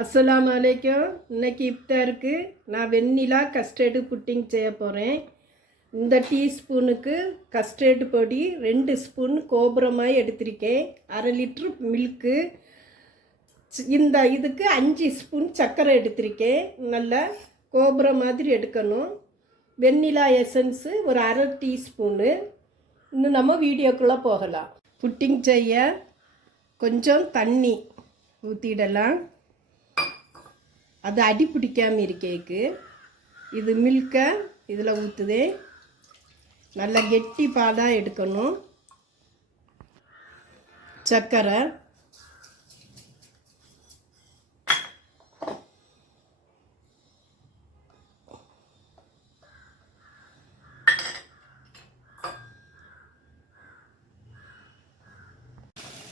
அஸ்ஸலாமு அலைக்கும். இன்னைக்கு இஃப்தாருக்கு நான் வெண்ணிலா கஸ்டர்டு புட்டிங் செய்ய போகிறேன். இந்த டீஸ்பூனுக்கு கஸ்டர்டு பொடி 2 ஸ்பூன் கோபுரமாய் எடுத்திருக்கேன். 1/2 லிட்ரு மில்க்கு. இந்த இதுக்கு 5 ஸ்பூன் சர்க்கரை எடுத்திருக்கேன். நல்லா கோபுரம் மாதிரி எடுக்கணும். வெண்ணிலா எசன்ஸு ஒரு 1/2 டீஸ்பூனு. இன்னும் நம்ம வீடியோக்குள்ளே போகலாம். புட்டிங் செய்ய கொஞ்சம் தண்ணி ஊற்றிடலாம். அது அடி பிடிக்காமல் இருக்கேக்கு. இது மில்கை இதில் ஊற்றுதே. நல்லா கெட்டி பாலாக எடுக்கணும். சர்க்கரை,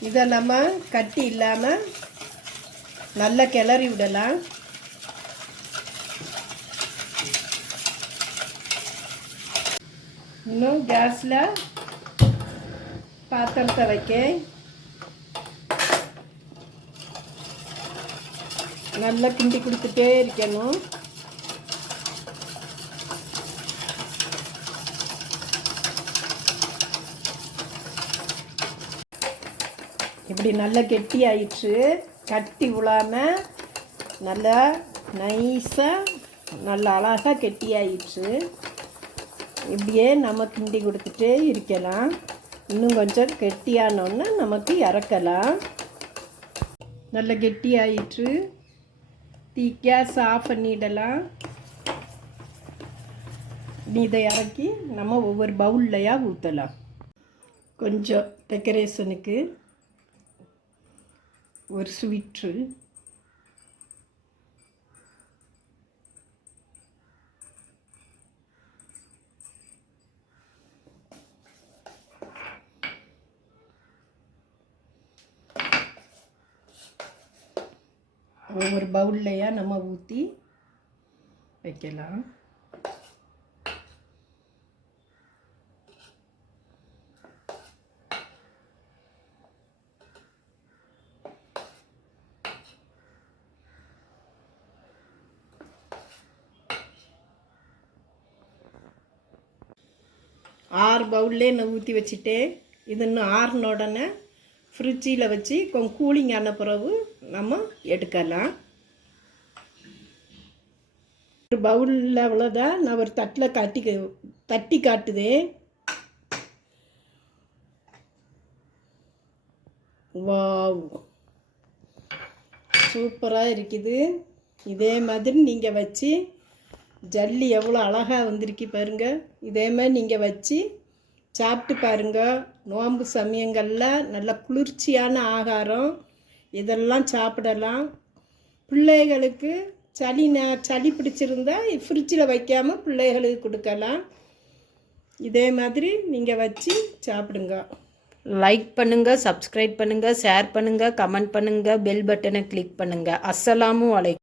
இதை நம்ம கட்டி இல்லாமல் நல்லா கிளறி விடலாம். இன்னும் கேஸில் பாத்திரத்தை வைக்க நல்லா கிண்டி கொடுத்துட்டே இருக்கணும். இப்படி நல்லா கெட்டி ஆயிடுச்சு. கட்டி விழாமல் நல்லா நைஸாக நல்லா அழகாக கெட்டி ஆயிடுச்சு. இப்படியே நம்ம கிண்டி கொடுத்துட்டே இருக்கலாம். இன்னும் கொஞ்சம் கெட்டியானோன்னா நமக்கு இறக்கலாம். நல்ல கெட்டி ஆயிட்டு கேஸ் ஆஃப் பண்ணிடலாம். இதை இறக்கி நம்ம ஒவ்வொரு பவுல்லையா ஊற்றலாம். கொஞ்சம் டெக்கரேஷனுக்கு ஒரு ஸ்வீட்ரு, ஒவ்வொரு பவுல்லையா நம்ம ஊற்றி வைக்கலாம். ஆறு பவுல்லே நான் ஊற்றி வச்சுட்டேன். இது இன்னும் ஆறுன உடனே ஃப்ரிட்ஜில் வச்சு கொஞ்சம் கூலிங் ஆன பிறகு நம்ம எடுக்கலாம். ஒரு பவுலில் அவ்வளோதான். நான் ஒரு தட்டில் தட்டி காட்டுதேன். வாவ், சூப்பராக இருக்குது. இதே மாதிரி நீங்கள் வச்சு ஜல்லி எவ்வளோ அழகாக வந்திருக்கு பாருங்கள். இதே மாதிரி நீங்கள் வச்சு சாப்பிட்டு பாருங்கள். நோன்பு சமயங்களில் நல்ல குளிர்ச்சியான ஆகாரம் இதெல்லாம் சாப்பிடலாம். பிள்ளைகளுக்கு சளி பிடிச்சிருந்தா ஃப்ரிட்ஜில் வைக்காமல் பிள்ளைகளுக்கு கொடுக்கலாம். இதே மாதிரி நீங்கள் வச்சு சாப்பிடுங்க. லைக் பண்ணுங்கள், சப்ஸ்கிரைப் பண்ணுங்கள், ஷேர் பண்ணுங்கள், கமெண்ட் பண்ணுங்கள், பெல் பட்டனை கிளிக் பண்ணுங்கள். அஸ்ஸலாமு அலைக்கும்.